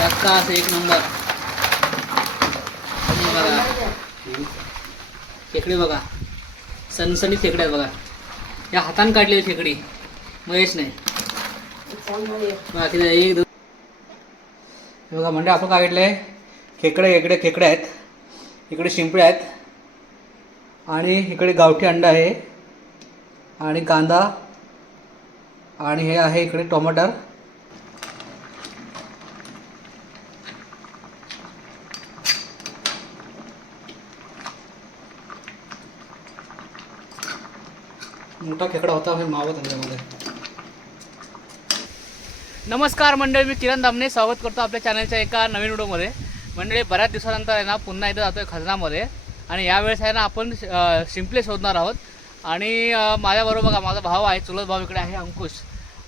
झक्कास एक नंबर. आणि बघा खेकडे बघा, सणसणीत खेकडे आहेत बघा. या हाताने काढलेली खेकडी महेश नाही. बाकी एक दोन बघा म्हणजे आपण काय घेतलंय, खेकडे आहेत, इकडे शिंपळे आहेत आणि इकडे गावठी अंडा आहे आणि कांदा आणि हे आहे इकडे टोमॅटो. मोठा खेकडा होता हे मावत अंड्यामध्ये. नमस्कार मंडळी, मी किरण दामने स्वागत करतो आपल्या चॅनलच्या एका नवीन व्हिडिओमध्ये. मंडळी बऱ्याच दिवसानंतर आहे ना पुन्हा एकदा जातोय खजनामध्ये आणि यावेळेस आहे ना आपण शिंपले शोधणार आहोत. आणि माझ्याबरोबर बघा माझा भाऊ आहे, चुलत भाऊ इकडे आहे अंकुश,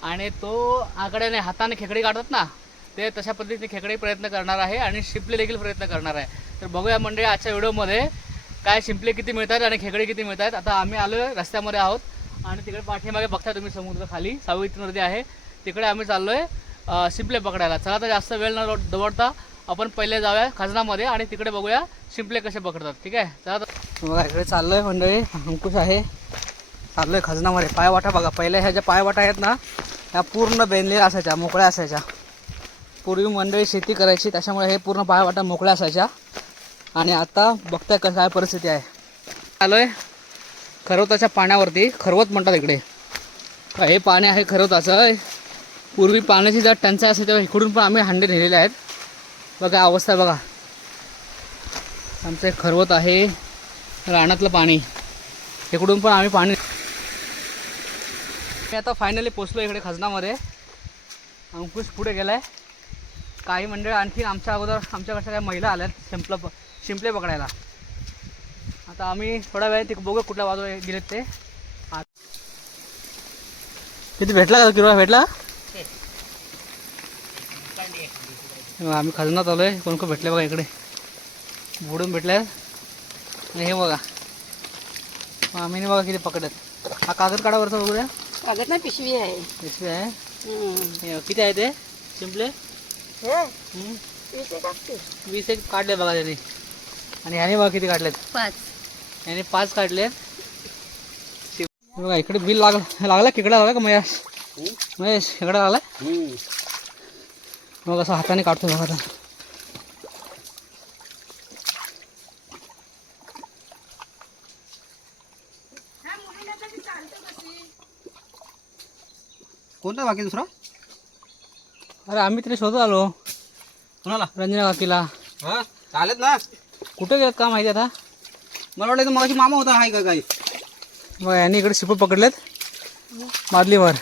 आणि तो आकड्याने हाताने खेकडी काढतात ना, ते तशा पद्धतीने खेकडी प्रयत्न करणार आहे आणि शिंपले देखील प्रयत्न करणार आहे. तर बघूया मंडळी आजच्या व्हिडिओमध्ये काय शिंपले किती मिळतात आणि खेकडी किती मिळतात. आता आम्ही आलो रस्त्यामध्ये आहोत आणि तिकडे पाठीमागे बघता तुम्ही समुद्र खाली सावित्री नदी आहे, तिकडे आम्ही चाललोय शिंपले पकडायला. चला तर जास्त वेळ न दवडता आपण पहिले जाऊया खजनामध्ये आणि तिकडे बघूया शिंपले कसे पकडतात. ठीक आहे, चला तर बघा इकडे चाललोय मंडळी. अंकुश आहे, चाललोय खजनामध्ये. पायवाटा बघा, पहिल्या ह्या ज्या पायवाटा आहेत ना ह्या पूर्ण बेनलेल्या असायच्या, मोकळ्या असायच्या. पूर्वी मंडळी शेती करायची त्याच्यामुळे हे पूर्ण पायवाटा मोकळ्या असायच्या आणि आता बघताय कसं काय परिस्थिती आहे. आलोय खरवताच्या पाण्यावरती, खरवत म्हणतात इकडे. हे पाणी आहे खरवताचं. पूर्वी पाण्याची जर टंचाई असेल तेव्हा इकडून पण आम्ही हांडे नेलेले आहेत. बघा अवस्था बघा, आमचं एक खरवत आहे, रानातलं पाणी. इकडून पण आम्ही पाणी. मी आता फायनली पोचलो इकडे खजनामध्ये. अंकुश पुढे गेलाय. काही मंडळ आणखी आमच्या अगोदर आमच्याकडच्या काही महिला आल्यात शिंपले पकडायला. आता आम्ही थोडा वेळ ते बघू कुठल्या बाजूला गेलेत ते. किती भेटला का किलो भेटला? आम्ही खजनात आलोय. कोण कोण भेटले बघा, इकडे बुडून भेटले आणि हे बघा आम्ही बघा किती पकडत. हा कागद काढावरचा बघूया. कागद ना पिशवी आहे. पिशवी आहे. किती आहे ते शिंपले? 20 एक काढले बघा त्यांनी. आणि ह्याने बघा किती काढलेत? 5. याने 5 काढलेत. बघा इकडे बिल लागला खेकडा लागला का महेश? महेश खेकडा लागला. मग असं हाताने काढतो बघा आता. कोणता बाकी दुसरा? अरे आम्ही तिथे शोधत आलो. कोणाला? रंजना काकीला. हा आलेत ना. कुठे गेलेत का माहिती आता? मला वाटलं मगाशी मामा होता हाय का काही. मग यांनी इकडे शिप पकडलेत बादलीवर.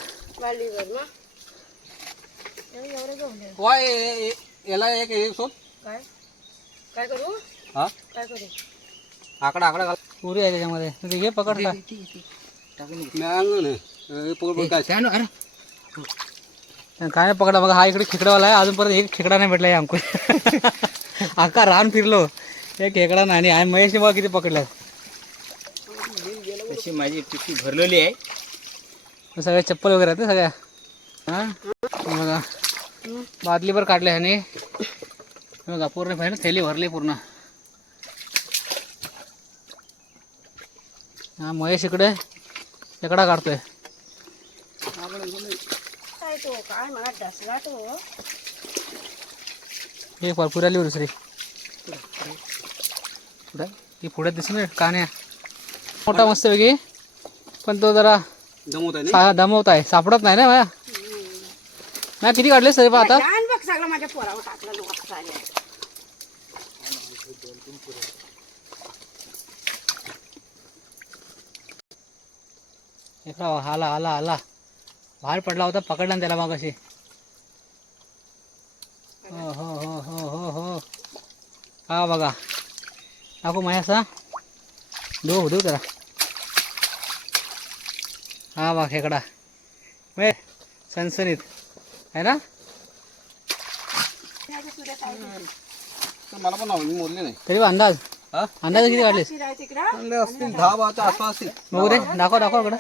वाय याला एक शोध. काय करू? हा काय करू? आकडा घाल. पुरी आहे त्याच्यामध्ये. हे पकडता काय नाही पकडा बघा. हा इकडे खेकडावाला आहे. अजूनपर्यंत एक खेकडा नाही भेटला आहे अंकुश. आका रान फिरलो एक खेकडा नाही. आणि महेशने बघा किती पकडला. तशी माझी पिशवी भरलेली आहे. सगळ्या चप्पल वगैरे आहेत ना सगळ्या. हा बघा बादलीवर काढले ह्याने बघा. पूर्ण पाहिजे थैली भरली पूर्ण. हा महेश इकडे खेकडा काढतोय. काय तो काय मला डसला तो. हे भरपूर आली दुसरी पुढे. ती पुढे दिसली का नाही. मोठा मस्त वेगळी पण तो जरा दमवत आहे. सापडत नाही ना माझ्या. नाही किती काढले सर आता? बघ सगळं माझ्या पोरावर टाकलं लोक. आला आला आला बाहेर पडला होता. पकडला त्याला मग अशी. हो हो हो हो हो हो हा बघा टाकू माझ्यासा देऊ देऊ त्याला. हा बघा खेकडा वे सनसनीत आहे ना. मला पण मोडले नाही तरी अंदाज अंदाज किती काढले? असतील 10-12च्या आसपास असतील. बघू रे दाखव इकडं.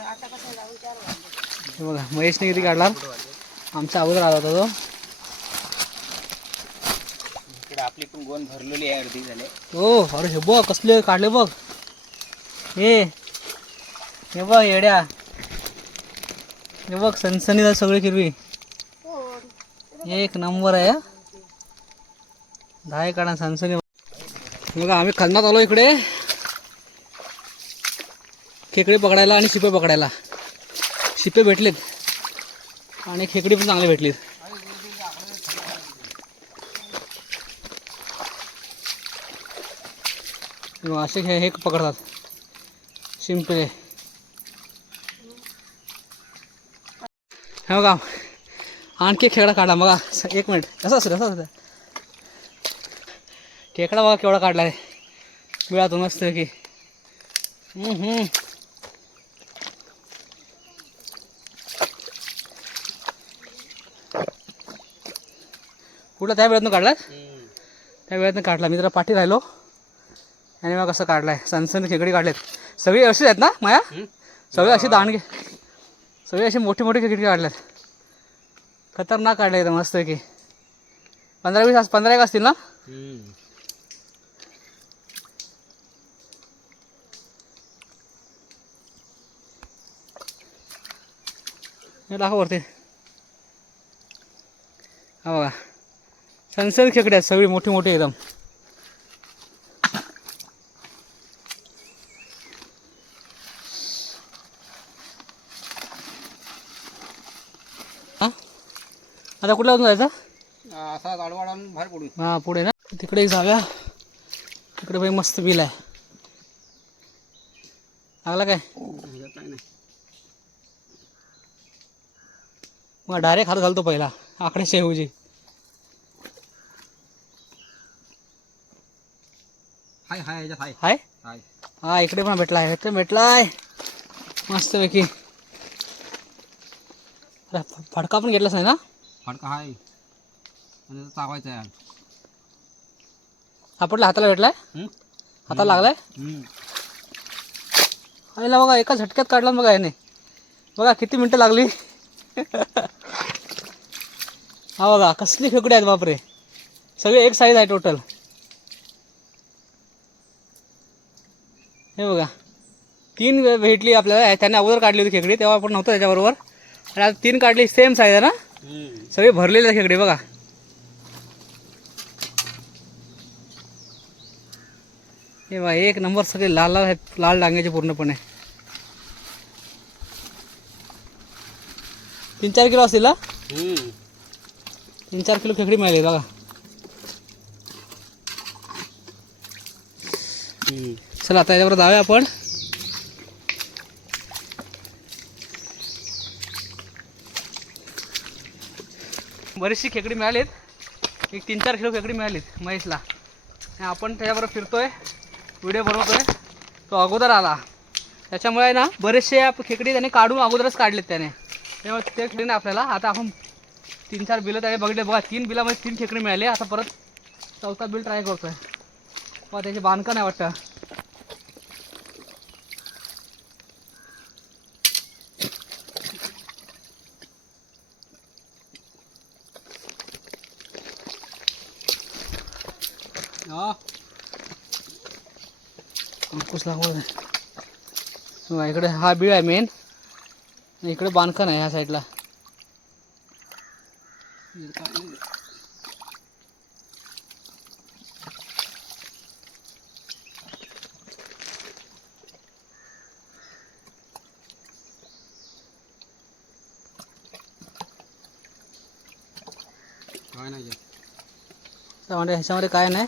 बघा महेशने किती काढला. आमच्या अगोदर आला होता तो. गोण भरलेली आहे अर्धी झाले. हो अरे हे बघ कसले काढले बघ. हे बघ येड्या. हे बघ सनसनी सगळी हिरवी. एक नंबर आहे. 10 काढा सनसनी. बघा आम्ही खंदात आलो इकडे खेकडे पकडायला आणि शिपे पकडायला. शिपे भेटलेत आणि खेकडी पण चांगले भेटलीत. असे हे पकडतात शिंपले. हे बघा आणखी खेकडा काढला बघा. 1 मिनिट असं असं खेकडा बघा केवढा काढला आहे बिळातून मस्त की. कुठला त्या वेळातून काढला. त्या वेळातून काढला मी जरा पाठी राहिलो आणि मग कसं काढलाय. सनसन खेकडी काढलेत सगळी अशीच आहेत ना माया. सगळे अशी दांडगे सगळे अशी मोठी मोठी खेकडी काढल्यात. खतरनाक काढले एकदम मस्त की. 15 एक असतील ना. हे दाखव वरती. हा बघा सनसन खेकडे आहेत सगळी मोठी मोठी एकदम. हा आता कुठला जायचं. असा गाडवाडा बाहेर पडू. हा पुढे ना तिकडे एक जाऊया. तिकडे बाई मस्त बिल आहे. लागला काय मग डायरेक्ट हात घालतो पहिला आकडे शेवजी. हाय हाय याच्यात हाय हाय हाय. हा इकडे पण भेटलाय. इथे भेटलाय मस्तपैकी. अरे फडका पण घेतलाच नाही ना. फडका हाय चावायचा आहे. आपटला हाताला भेटलाय. हाताला लागलाय. आईला बघा एका झटक्यात काढला बघा याने. बघा किती मिनटं लागली. हा बघा कसली खेकडे आहेत बापरे. सगळे एक साईज आहे टोटल. हे बघा 3 भेटली आपल्याला. त्याने अगोदर काढली होती खेकडी तेव्हा आपण नव्हतं त्याच्याबरोबर. आणि आता 3 काढली सेम साईज आहे ना. सगळे भरलेले खेकडे बघा. हे बघा एक नंबर सगळे लाल लाल आहेत. लाल डांग्याचे पूर्णपणे. 3-4 किलो असतील ना. 3-4 किलो खेकडी मिळाली बघा. चला आता याच्यावर जाऊया आपण. बरीचशी खेकडी मिळालीत. एक 3-4 किलो खेकडी मिळालीत महेशला. आपण त्याच्याबरोबर फिरतोय व्हिडिओ बनवतोय. तो अगोदर आला त्याच्यामुळे ना बरेचसे खेकडी त्याने काढून अगोदरच काढलेत त्याने. त्यामुळे ते खेकडीने आपल्याला आता आपण 3-4 बिलं त्याने बघितले बघा. 3 बिलामध्ये 3 खेकडी मिळाले. आता परत 4था बिल ट्राय करतोय. बघा त्याचे बांधकाम आहे वाटतं. अंकुश दाखवत आहे. इकडे हा बीळ आहे मेन. इकडे बांधकाम आहे ह्या साईडला. त्यामध्ये ह्याच्यामध्ये काय नाही.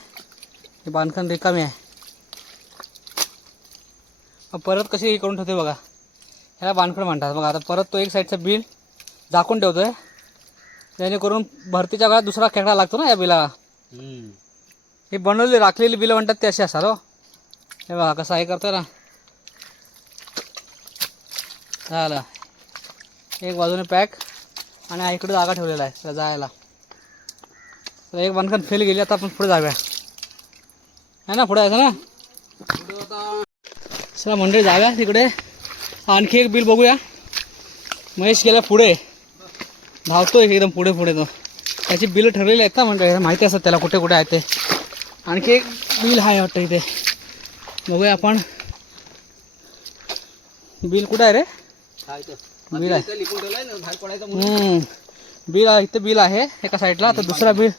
हे बांधकाम रिकामी आहे. परत कशी हे करून ठेवते बघा. ह्याला बांधकाम म्हणतात बघा. आता परत तो एक साईडचा बिल झाकून ठेवतोय जेणेकरून भरतीच्या काळात दुसरा खेकडा लागतो ना या बिलाला. हे बनवलेली राखलेली बिलं म्हणतात ते असे असतात. हो हे बघा कसं आहे करतोय ना. झालं एक बाजूने पॅक आणि हा इकडे जागा ठेवलेला आहे त्याला जायला. तर एक बांधकाम फेल गेली. आता आपण पुढे जाऊया है ना. पुढे जायचं ना. चला मंडळी जाऊया तिकडे. आणखी एक बिल बघूया. महेश गेला पुढे धावतोय एकदम पुढे पुढे. तो त्याची बिलं ठरलेली आहेत ना मंडळी. माहिती असतात त्याला कुठे कुठे आहे ते. आणखी एक बिल आहे वाटतं इथे, बघूया आपण. बिल कुठं आहे रे? बिल आहे. लिखून ठेवलंय ना, बाहेर पडायचं. बिल आहे इथे, बिल आहे एका साईडला. तर दुसरा बिल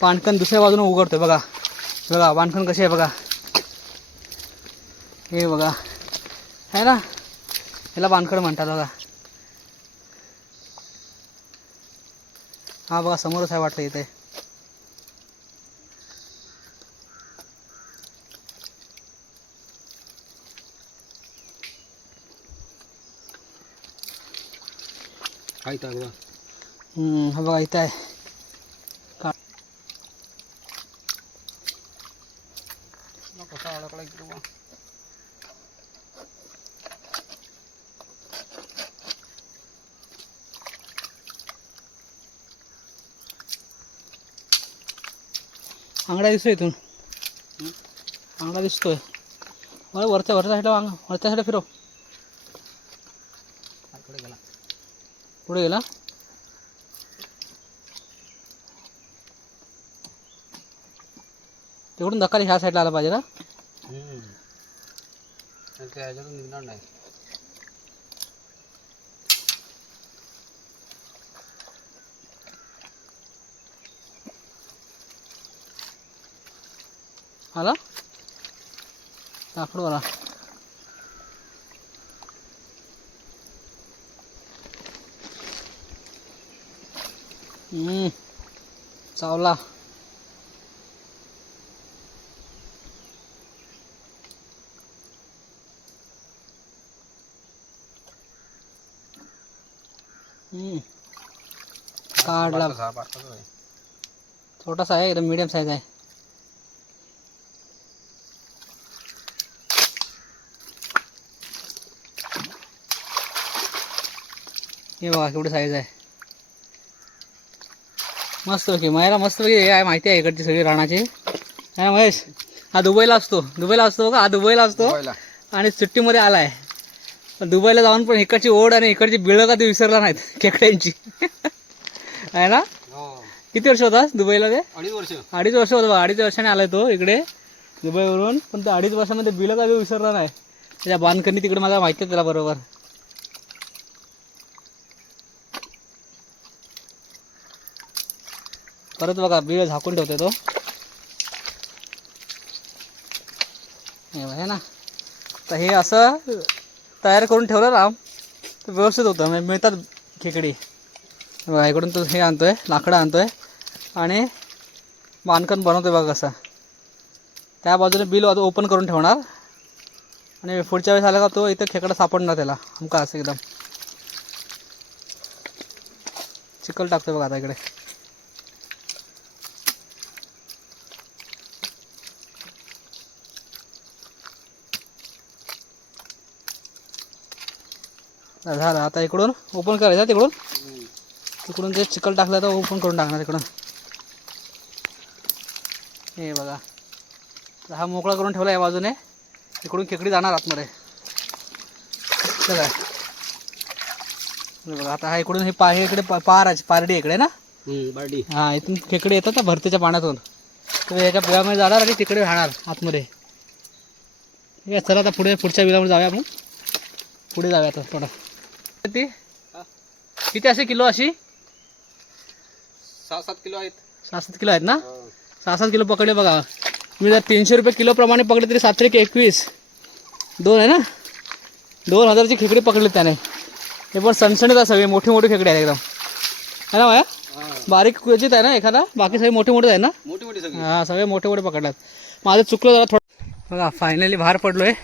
पाणकण दुसऱ्या बाजूने उघडतोय. बघा बघा पाणकण कशी आहे बघा. हे बघा आहे ना, ह्याला पाणकण म्हणतात बघा. हा बघा समोरच आहे वाटतं इथे. हा बघा इथं आहे. कसा अडकला इकडे. आंगडा दिसतोय इथून, आंगडा दिसतोय मला. वरच्या साईडला वरच्या साईडला फिरव. पुढे गेला. पुढे गेला. तिकडून धक्का ह्या साईडला आला पाहिजे ना. ह्याच्यातून निघणार नाही. आला लाकडू आला. चावला. काढला. छोटासा आहे एकदम, मीडियम साईज आहे. हे बघा केवढी साईज आहे. मस्त की मला मस्त आहे, माहिती आहे इकडची सगळी रानाची. आहे महेश. हा दुबईला असतो का. हा दुबईला असतो आणि सुट्टीमध्ये आला आहे. पण दुबईला जाऊन पण इकडची ओढ आणि इकडची बिळं का ते विसरला नाहीत खेकड्यांची. आहे ना. किती वर्ष होता दुबईला ते? 2.5 वर्ष. 2.5 वर्ष होतं बघा. 2.5 वर्षाने आलाय तो इकडे दुबईवरून. पण तो 2.5 वर्षामध्ये बिळं का ते विसरला नाही. त्याच्या बांधकणी तिकडे मला माहिती आहे त्याला बरोबर. परत बघा बिळ झाकून ठेवते तो. हे ना. तर हे असं तयार करून ठेवलं ना तर व्यवस्थित होतं, म्हणजे मिळतात खेकडी. बघा इकडून तो हे आणतोय, लाकडं आणतोय आणि बांधकण बनवतोय बघा कसं. त्या बाजूने बिल ओपन करून ठेवणार आणि पुढच्या वेळेस आला का तो इथं खेकडा सापडणार त्याला. हमका असं एकदम चिखल टाकतोय बघा आता इकडे. झालं. आता इकडून ओपन करायचं. तिकडून ते चिखल टाकलं तर ओपन करून टाकणार इकडून. हे बघा हा मोकळा करून ठेवला या बाजूने. इकडून खेकडी जाणार आतमध्ये. काय बघा आता हा इकडून हे इकडे पारडी इकडे ना. बारडी. हा इथून खेकडे येतात ना भरतीच्या पाण्यातून. तर याच्या बिळामध्ये जाणार आणि तिकडे राहणार आतमध्ये. ठीक आहे. चला आता पुढच्या बिळामध्ये जाऊया आपण. पुढे जाऊया आता थोडा. ती किती असे किलो अशी? 6-7 किलो आहेत. 6-7 किलो आहेत ना. 6-7 किलो पकडले बघा. मी जर 300 रुपये किलो प्रमाणे पकडले तरी 7 × 21 2 आहे ना. 2000ची खेकडे पकडले त्याने. हे पण सणसणीत आहे सगळे. मोठी मोठी खेकडे आहेत एकदम. है ना माया. बारीक क्वचित आहे ना एखादा. बाकी सगळे मोठे मोठे आहे ना. मोठी सगळी. हां सगळे मोठे मोठे पकडतात. माझं चुकलं जरा थोडं. बघा फायनली बाहेर पडलो आहे.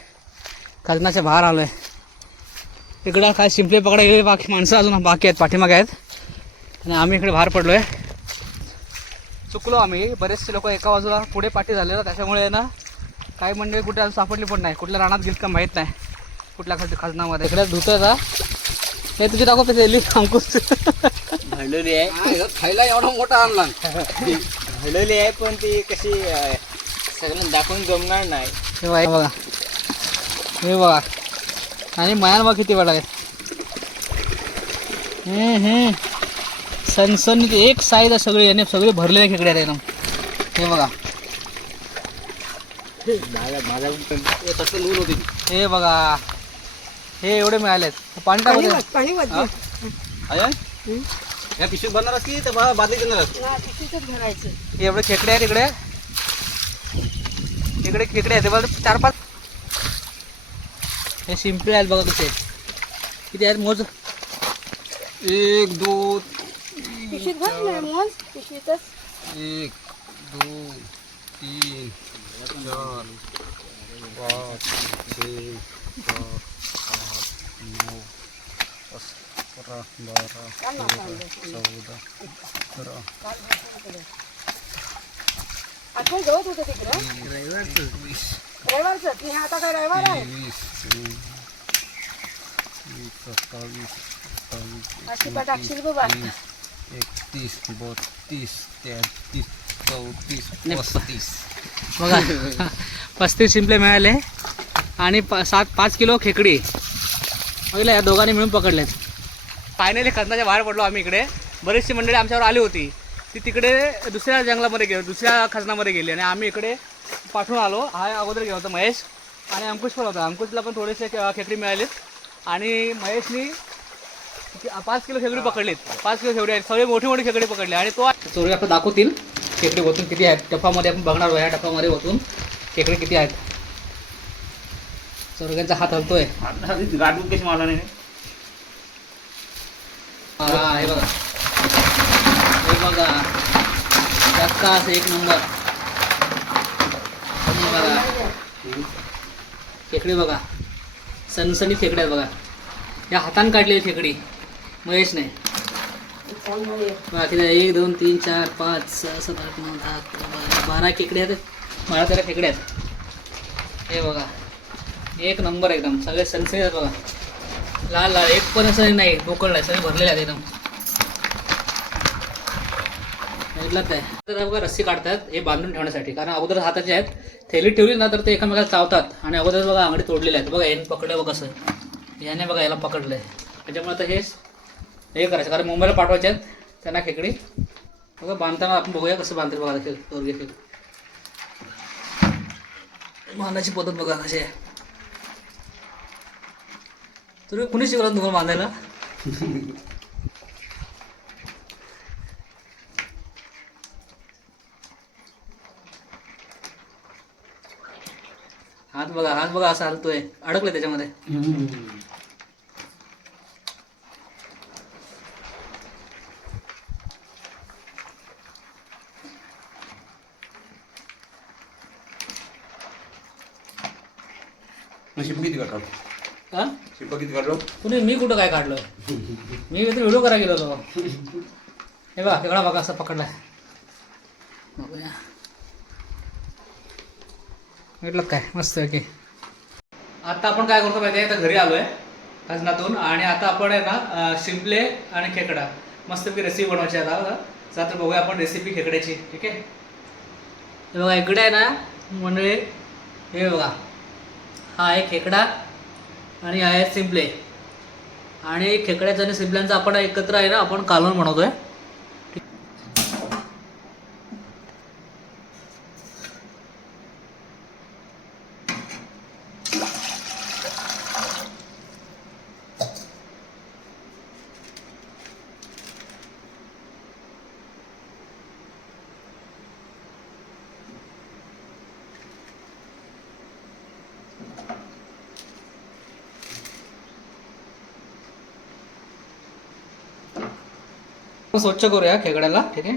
खजनाच्या बाहेर आलो आहे. इकडं काय शिंपले पकडा गेले. बाकी माणसं अजून बाकी आहेत, पाठीमागे आहेत. आणि आम्ही इकडे बाहेर पडलो आहे. चुकलो आम्ही. बरेचसे लोक एका बाजूला पुढे पाठी झाले ना, त्याच्यामुळे ना काही मंडळी कुठे अजून सापडली पण नाही. कुठल्या रानात गेली का माहीत नाही. कुठल्या खजनामध्ये इकडे धुतोय का हे तुझी टाको पेली अंकुश. भरलेली आहे. खायला एवढा मोठा आणला. भरलेली आहे पण ती कशी सगळं दाखवून जमणार नाही. हे बघा हे बघा. आणि मयान बघा किती वेळा आहे. सनसनीत एक साईज आहे सगळी. आणि सगळे भरलेले खेकडे आहेत एकदम. हे बघा तसं नून होती हे बघा, हे एवढे मिळालेत. पाणी टाकू दे. पाणी वरती. या पिशवीत बनणार की तर बादली देणार पिशवीतच भरायचं. हे एवढे खेकडे आहेत इकडे. इकडे खेकडे आहेत बघा, 4-5. हे शिंपले आहेत बघा कसे. किती आहेत मोज? 1 2 पिशवीत भर नाही मोज. पिशवीतच. 1 2 3 4 5 6 7 8 9 10 11 12 काल नव्हता आणलं. 14 15 आपण गवत होतं तिकडं. रविवारचं की आता काय रविवार आहे? 27 अशी का टाकशील बाबा? 31 32 33 34 35 बघा 35 शिंपले मिळाले आणि 5 किलो खेकडी बघितलं, या दोघांनी मिळून पकडलेत. फायनली खजनाच्या बाहेर पडलो आम्ही. इकडे बरीचशी मंडळी आमच्यावर आली होती, ती तिकडे दुसऱ्या जंगलामध्ये गेली, दुसऱ्या खजनामध्ये गेली आणि आम्ही इकडे पाठवून आलो. हा अगोदर गेला होता महेश आणि अंकुश पण होता. अंकुशला पण थोडेसे खेकडी मिळालीत आणि महेशनी 5 किलो खेकडी पकडलीत. 5 किलो खेकडी आहेत, सगळे मोठी मोठी खेकडी पकडली. आणि तो चोरी आपण दाखवतील खेकडी ओतून किती आहेत. डफामध्ये आपण बघणार आहोत, ह्या डफामध्ये ओतून खेकडी किती आहेत. चोरग्यांचा हात हलतोय. गाडून कशी मला नाही हा हे बघा, हे बघा जास्त एक नंबर. हे बघा खेकडी बघा, सनसनी खेकडी आहेत बघा. या हाताने काढलेली खेकडी महेशने. बाकी 1 2 3 4 5 6 7 8 9 10 12 खेकडे आहेत. 12-13 खेकडे आहेत. हे बघा एक नंबर एकदम, सगळे सनसनी आहेत बघा. लाल लाल एक पण असं नाही बोकळ नाही, सगळे भरलेले आहेत एकदम. काय तर बघा रस्सी काढतात हे बांधून ठेवण्यासाठी, कारण अगोदर हाताचे आहेत. थैली ठेवली ना तर ते एकामेकाला चावतात आणि अगोदर बघा आंगडी तोडलेले आहेत बघा. याने पकडलं बघा कसं, याने बघा याला पकडलं आहे. त्याच्यामुळे तर हे करायचं, कारण मुंबईला पाठवायचे आहेत त्यांना खेकडी. बघा बांधताना आपण बघूया कसं बांधतात बघा. तोरगे खेळ बांधायची पद्धत बघा कशी आहे. तुम्ही कुणी शिकवलं तुम्हाला बांधायला? हात बघा असा हलतोय, अडकलं त्याच्यामध्ये. शिप किती काढतो? हा शिप किती काढलो? कुणी मी कुठं काय काढलं? मी तर व्हिडिओ करायला गेलो होतो. हे बघा खेकडा बघा असा पकडलाय. बघूया भेटलं काय मस्त आहे की. आता आपण काय करतो माहिती आहे, आता घरी आलो आहे खजनातून आणि आता आपण आहे ना शिंपले आणि खेकडा मस्तपैकी रेसिपी बनवायची आहे. आता तर बघूया आपण रेसिपी खेकड्याची. ठीक आहे, हे बघा इकडे आहे ना म्हणजे हे बघा, हा आहे खेकडा आणि हा आहे शिंपले. आणि खेकड्याचं आणि शिंपल्यांचं आपण एकत्र आहे ना आपण कालवण बनवतोय. स्वच्छ करूया खेकड्याला. ठीक आहे,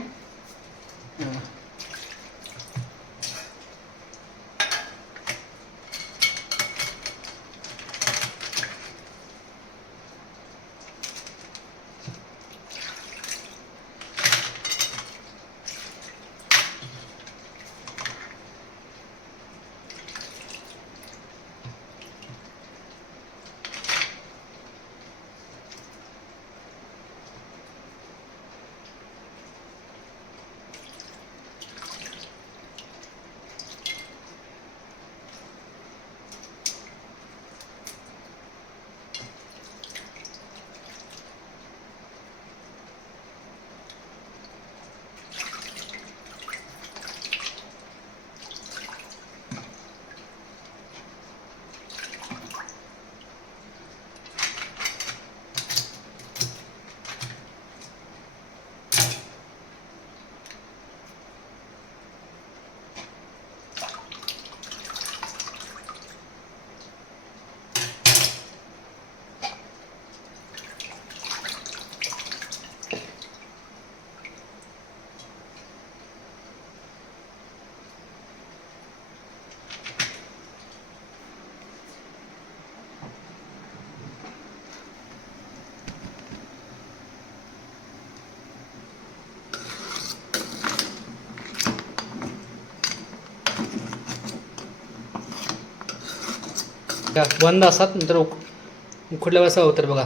बंद असतात नंतर उकडल्यावर असं होतं बघा.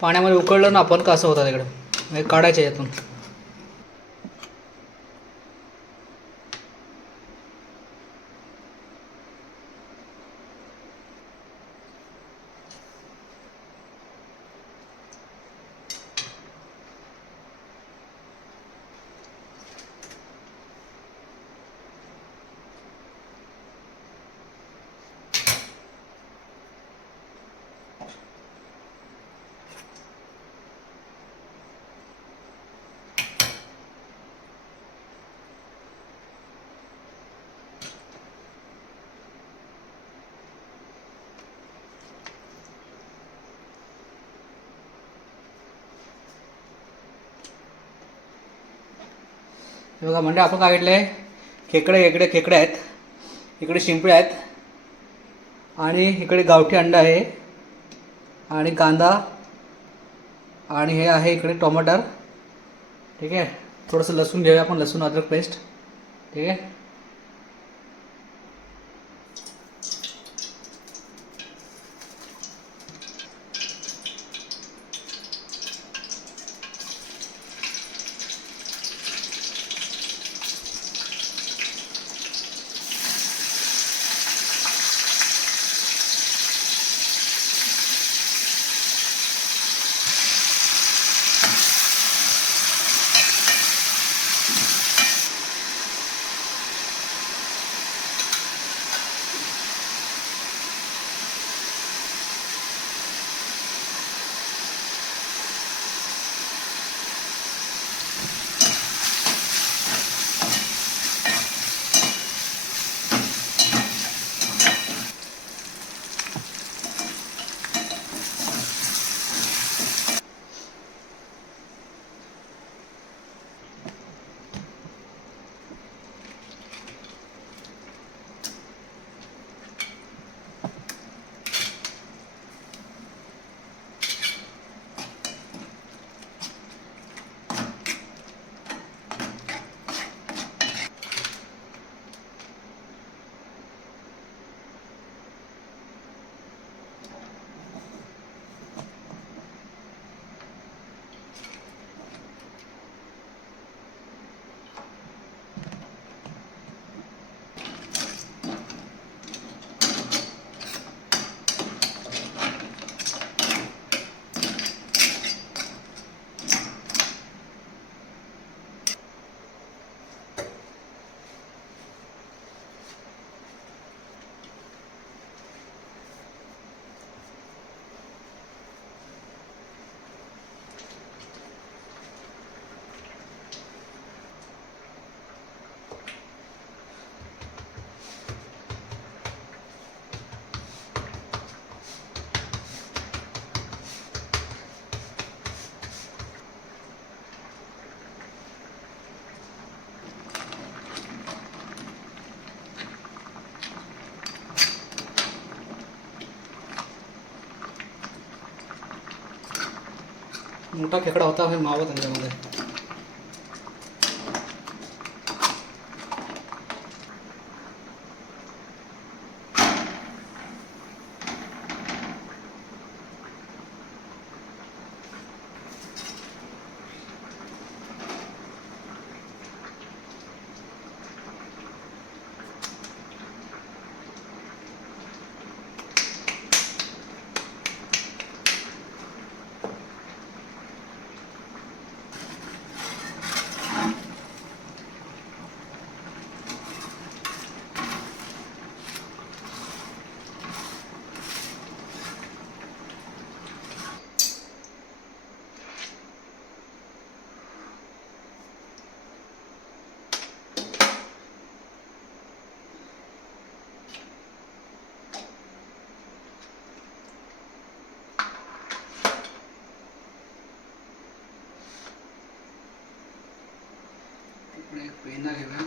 पाण्यामध्ये उकळलं ना आपण का असं होतं तिकडे म्हणजे काढायचं यातून. हे बघा म्हणजे आपण काय घेतलं आहे, खेकडे आहेत, इकडे शिंपळे आहेत आणि इकडे गावठी अंडा आहे आणि कांदा आणि हे आहे इकडे टोमॅटो. ठीक आहे, थोडंसं लसूण घेऊया आपण, लसूण अद्रक पेस्ट. ठीक आहे, मोठा खेकडा होता हे मावत त्यांच्यामध्ये. इकडे एक पेंदा घेऊया.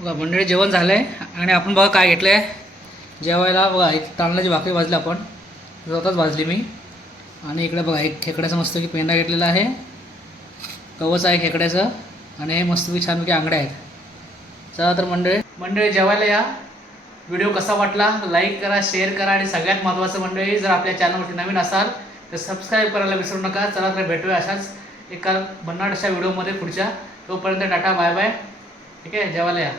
बघा मंडळी जेवण झालंय आणि आपण बघा काय घेतलंय जेवायला. बघा एक तांदळाची भाकरी भाजली आपण, स्वतःच भाजली मी. आणि इकडे बघा एक खेकड्याचा मस्त की पेंडा घेतलेला आहे, कवच आहे खेकड्याचं. आणि हे मस्तपैकी छानपैकी आंगड्या आहेत. चला तर मंडळी जेवायला या. व्हिडिओ कसा वाटला लाईक करा, शेअर करा आणि सगळ्यात महत्त्वाचं मंडळी जर आपल्या चॅनलवरती नवीन असाल तर सबस्क्राईब करायला विसरू नका. चला तर भेटूया अशाच एका भन्नाट अशा व्हिडिओमध्ये पुढच्या. तोपर्यंत टाटा बाय बाय. ठीक आहे, जेवायला या.